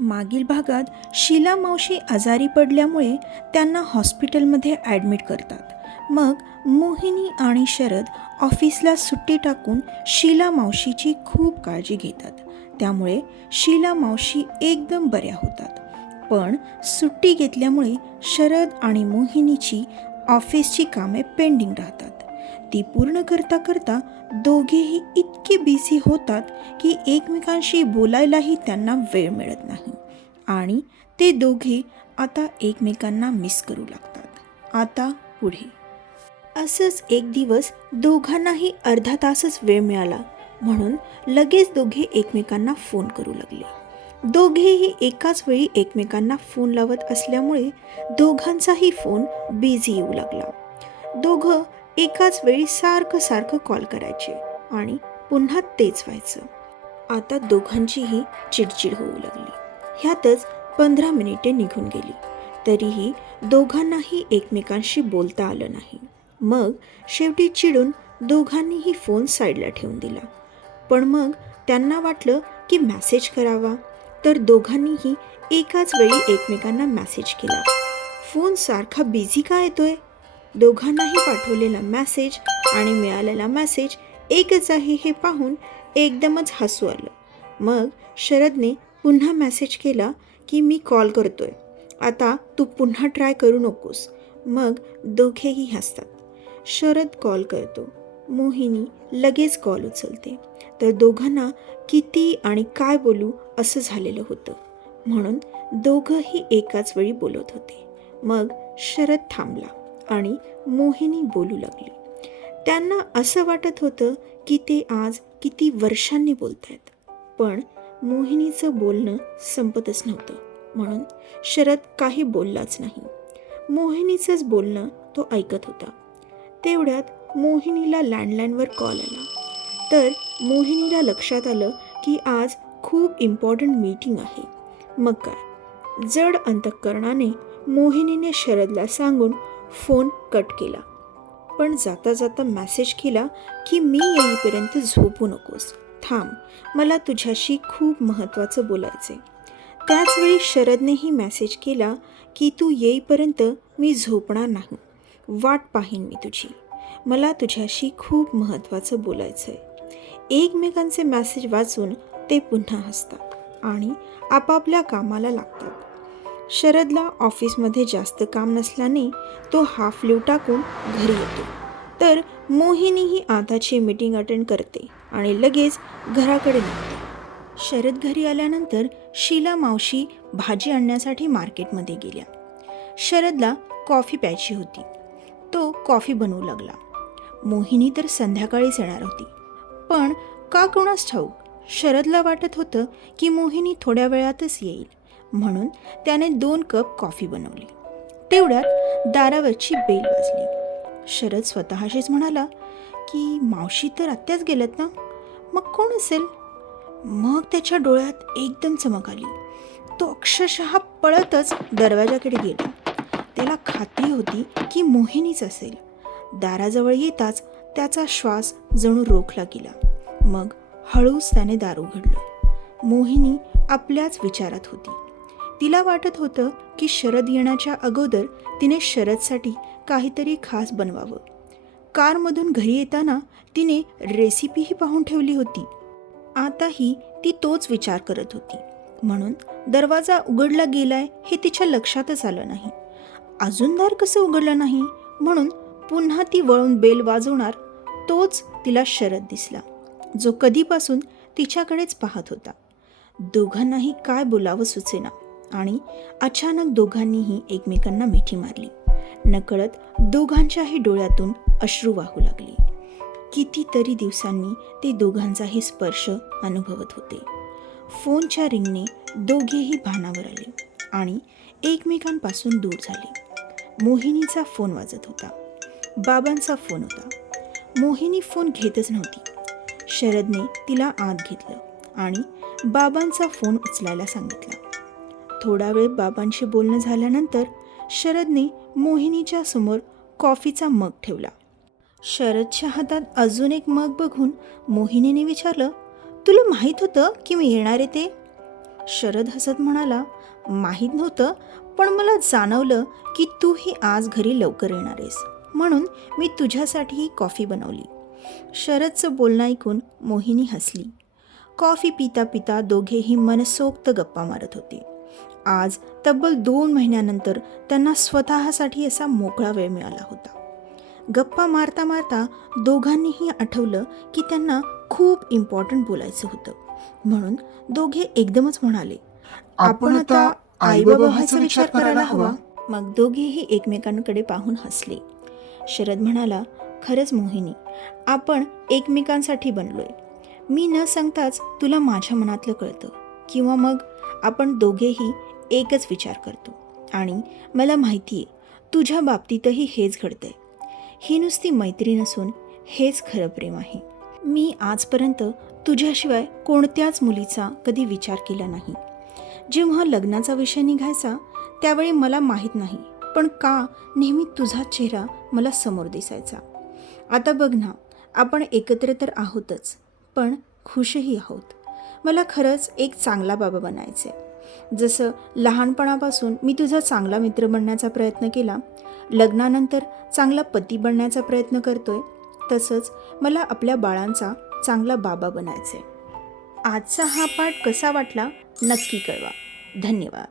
मागील भागात शीला मावशी आजारी पडल्यामुळे त्यांना हॉस्पिटलमध्ये ॲडमिट करतात. मग मोहिनी आणि शरद ऑफिसला सुट्टी टाकून शीला मावशीची खूप काळजी घेतात. त्यामुळे शीला मावशी एकदम बऱ्या होतात. पण सुट्टी घेतल्यामुळे शरद आणि मोहिनीची ऑफिसची कामे पेंडिंग राहतात. ती पूर्ण करता करता दोघेही इतके बिझी होतात की एकमेकांशी बोलायलाही त्यांना वेळ मिळत नाही आणि ते दोघे आता एकमेकांना मिस करू लागतात. आता पुढे असंच एक दिवस दोघांनाही अर्धा तासच वेळ मिळाला म्हणून लगेच दोघे एकमेकांना फोन करू लागले. दोघेही एकाच वेळी एकमेकांना फोन लावत असल्यामुळे दोघांचाही फोन बिझी येऊ लागला. दोघं एकाच वेळी सारखं कॉल करायचे आणि पुन्हा तेच व्हायचं. आता दोघांचीही चिडचिड होऊ लागली. ह्यातच 15 मिनिटे निघून गेली तरीही दोघांनाही एकमेकांशी बोलता आलं नाही. मग शेवटी चिडून दोघांनीही फोन साईडला ठेवून दिला. पण मग त्यांना वाटलं की मेसेज करावा, तर दोघांनीही एकाच वेळी एकमेकांना मेसेज केला. फोन सारखा बिझी का येतोय? दोघांनाही पाठवलेला मेसेज आणि मिळालेला मेसेज एकच आहे हे पाहून एकदमच हसू आलं. मग शरदने पुन्हा मेसेज केला की मी कॉल करतोय, आता तू पुन्हा ट्राय करू नकोस. मग दोघेही हसतात. शरद कॉल करतो, मोहिनी लगेच कॉल उचलते. तर दोघांना किती आणि काय बोलू असं झालेलं होतं म्हणून दोघंही एकाच वेळी बोलत होते. मग शरद थांबला आणि मोहिनी बोलू लागली. त्यांना असं वाटत होतं की ते आज किती वर्षांनी बोलत आहेत. पण मोहिनीचं बोलणं संपतच नव्हतं म्हणून शरद काही बोललाच नाही. मोहिनीचंच बोलणं तो ऐकत होता. तेवढ्यात मोहिनीला लँडलाईनवर कॉल आला. तर मोहिनीला लक्षात आलं की आज खूप इम्पॉर्टंट मीटिंग आहे. मग काय, जड अंतःकरणाने मोहिनीने शरदला सांगून फोन कट केला. पण जाता जाता मेसेज केला की मी येईपर्यंत झोपू नकोस, थांब, मला तुझ्याशी खूप महत्त्वाचं बोलायचे. त्याचवेळी शरदनेही मेसेज केला की तू येईपर्यंत मी झोपणार नाही, वाट पाहीन मी तुझी, मला तुझ्याशी खूप महत्त्वाचं बोलायचं आहे. एकमेकांचे मेसेज वाचून ते पुन्हा हसतात आणि आपापल्या कामाला लागतात. शरदला ऑफिसमध्ये जास्त काम नसल्याने तो हाफ लीव टाकून घरी येतो. तर मोहिनीही आताची मीटिंग अटेंड करते आणि लगेच घराकडे निघते. शरद घरी आल्यानंतर शीला मावशी भाजी आणण्यासाठी मार्केटमध्ये गेल्या. शरदला कॉफी प्यायची होती. तो कॉफी बनवू लागला. मोहिनी तर संध्याकाळीच येणार होती. पण का कोणास ठाऊक शरदला वाटत होतं की मोहिनी थोड्या वेळातच येईल म्हणून त्याने 2 कप कॉफी बनवली. तेवढ्यात दारावरची बेल वाजली. शरद स्वतःशीच म्हणाला की मावशी तर आत्ताच गेल्यात ना, मग कोण असेल? मग त्याच्या डोळ्यात एकदम चमक आली. तो अक्षरशः पळतच दरवाजाकडे गेला. त्याला खात्री होती की मोहिनीच असेल. दाराजवळ येताच त्याचा श्वास जणू रोखला गेला. मग हळूच त्याने दार उघडलं. मोहिनी आपल्याच विचारात होती. तिला वाटत होतं की शरद येण्याच्या अगोदर तिने शरदसाठी काहीतरी खास बनवावं. कारमधून घरी येताना तिने रेसिपीही पाहून ठेवली होती. आताही ती तोच विचार करत होती म्हणून दरवाजा उघडला गेलाय हे तिच्या लक्षातच आलं नाही. अजून दार कसं उघडलं नाही म्हणून पुन्हा ती वळून बेल वाजवणार तोच तिला शरद दिसला, जो कधीपासून तिच्याकडेच पाहत होता. दोघांनाही काय बोलावं सुचेना आणि अचानक दोघांनीही एकमेकांना मिठी मारली. नकळत दोघांच्याही डोळ्यातून अश्रू वाहू लागले. कितीतरी दिवसांनी ते दोघांचाही स्पर्श अनुभवत होते. फोनच्या रिंगने दोघेही भानावर आले आणि एकमेकांपासून दूर झाले. मोहिनीचा फोन वाजत होता. बाबांचा फोन होता. मोहिनी फोन घेतच नव्हती. शरदने तिला आत घेतलं आणि बाबांचा फोन उचलायला सांगितला. थोडा वेळ बाबांशी बोलणं झाल्यानंतर शरदने मोहिनीच्या समोर कॉफीचा मग ठेवला. शरदच्या हातात अजून एक मग बघून मोहिनीने विचारलं, तुला माहीत होतं की मी येणार आहे ते? शरद हसत म्हणाला, माहीत नव्हतं, पण मला जाणवलं की तूही आज घरी लवकर येणार आहेस, म्हणून मी तुझ्यासाठी ही कॉफी बनवली. शरदचं बोलणं ऐकून मोहिनी हसली. कॉफी पिता पिता दोघेही मनसोक्त गप्पा मारत होते. आज तब्बल 2 महिन्यानंतर त्यांना स्वतःसाठी असा मोकळा वेळ मिळाला होता. गप्पा मारता मारता दोघांनीही आठवलं की त्यांना खूप इम्पॉर्टंट बोलायचं होतं. म्हणून दोघे एकदमच म्हणाले, आपण आता आईबाबा व्हायचा विचार करायला हवा. मग दोघेही एकमेकांकडे पाहून हसले. शरद म्हणाला, खरंच मोहिनी, आपण एकमेकांसाठी बनलोय. मी न सांगताच तुला माझ्या मनातलं कळतं, किंवा मग आपण दोघेही एकच विचार करतो. आणि मला माहिती आहे तुझ्या बाबतीतही हेच घडतंय. ही नुसती मैत्री नसून हेच खरं प्रेम आहे. मी आजपर्यंत तुझ्याशिवाय कोणत्याच मुलीचा कधी विचार केला नाही. जेव्हा लग्नाचा विषय निघायचा त्यावेळी मला माहीत नाही, पण का नेहमी तुझा चेहरा मला समोर दिसायचा. आता बघ ना, आपण एकत्र तर आहोतच, पण खुशही आहोत. मला खरंच एक चांगला बाबा बनायचं आहे. जसं लहानपणापासून मी तुझा चांगला मित्र बनण्याचा प्रयत्न केला, लग्नानंतर चांगला पती बनण्याचा प्रयत्न करतोय, तसंच मला आपल्या बाळांचा चांगला बाबा बनायचं आहे. आजचा हा पाठ कसा वाटला नक्की कळवा. धन्यवाद.